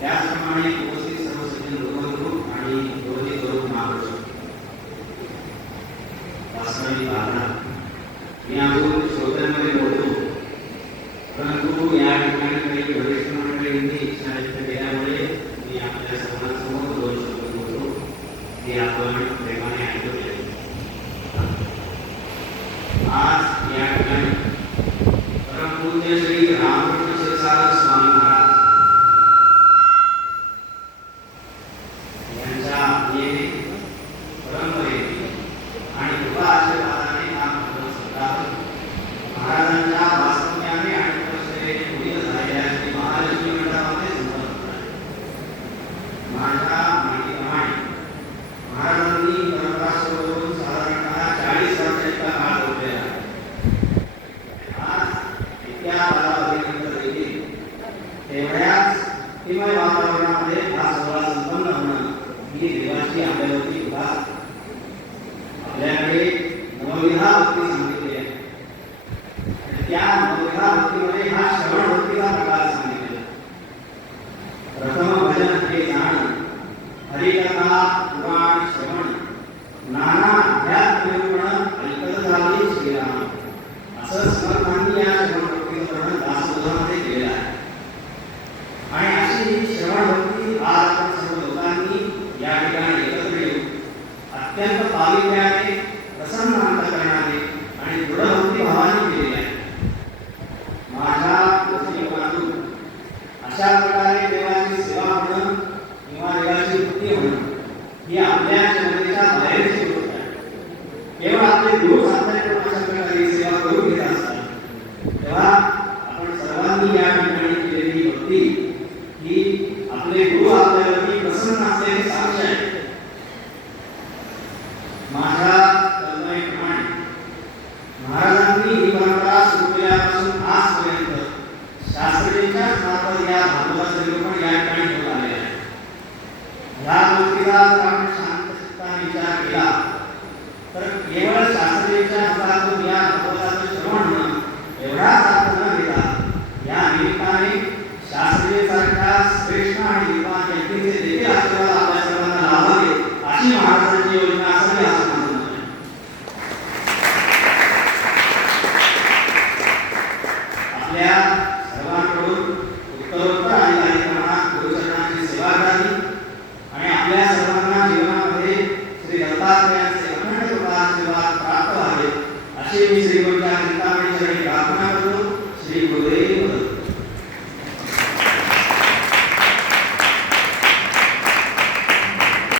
त्याचप्रमाणे उपस्थित सर्व सज्जन लोकांनो आणि दोन्ही करून महापुरुष वास्तविक भावना मी अजून श्रोत्यांमध्ये बोलतो, परंतु या ठिकाणी काही वरिष्ठ मंडळींनी इच्छा व्यक्त केल्यामुळे मी आपल्या सर्वांसमोर दोन शब्द बोलतो, ते आपण प्रेमाने ऐकले. आज या ठिकाणी परमपूज्य श्री रामकृष्ण क्षीरसागर स्वामी महाराज यांच्या येणे परंपरेने आणि कृपा आशीर्वादाने हा सप्ताह महाराजांच्या वास्तव्याने आणि तपश्चर्येने पुढील झालेल्या श्री महालक्ष्मी मंडपामध्ये संपन्न झाले. माझ्या माहितीप्रमाणे महाराजांनी परंपरा सुरू करून साधारणतः 40 वर्षाचा काळ उरलेला आहे. आज इतक्या कालावधीनंतर देखील तेवढ्याच भक्तिमय वातावरणामध्ये हा सोहळा संपन्न होणं ही देवाची आपल्यावरती कृपा. आपल्याकडे नवविधा भक्ती सांगितली आहे आणि त्या नवविधा भक्तीमध्ये हा श्रवण भक्तीचा प्रकार सांगितलेला. प्रथम भजन हे जाणं, हरिकथा पुराण श्रवण, नाना अध्यात्म निरूपण ऐकत झाले श्रीराम, असं समर्थांनी या श्रवण भक्तीचं वर्णन दासबोधामध्ये केलेलं आहे. आणि अशी ही श्रवण भक्ती आज आपण सर्व लोकांनी या ठिकाणी एकत्र येऊन अत्यंत पावित्र्याने प्रसन्न अंतःकरणाने आणि दृढ भक्ती भावाने केलेली आहे. माझ्या दृष्टिकोनातून अशा प्रकारे देवाची सेवा होणं किंवा देवाची भक्ती होणं ही आपल्या क्षमतेच्या बाहेरची गोष्ट आहे. केवळ आपले गुरु साधने अशा प्रकारे सेवा करून घेत असतात, तेव्हा आपण सर्वांनी या ठिकाणी केलेली भक्ती ही आपले गुरु आपल्यावरती प्रसन्न असल्याचे साक्ष आहे. माझ्या कल्पनेप्रमाणे महाराजांनी ही परंपरा सुरू केल्यापासून आजपर्यंत शास्त्रीच्या मार्फत या भागवताचे निरूपण या ठिकाणी होत आले आहे. या गोष्टीचा जर आपण शांत चित्ताने विचार केला तर केवळ शास्त्रीच्या मतातून या भागवताचे श्रवण होणं एवढाच अर्थ न घेता या निमित्ताने शास्त्रीयसारख्या श्रेष्ठ आणि विद्वान व्यक्तींचे देखील आशीर्वाद आपल्या सर्वांना लाभावे अशी महाराजांची योजना असावी असं माझं मत आहे. आपल्या सर्वांकडून उत्तरोत्तर अधिकारी प्रमाणात गुरुचरणांची सेवा करावी आणि आपल्या सर्वांना जीवनामध्ये श्री दत्तात्रेयांचे अखंड कृपा आशीर्वाद प्राप्त व्हावे अशी मी श्री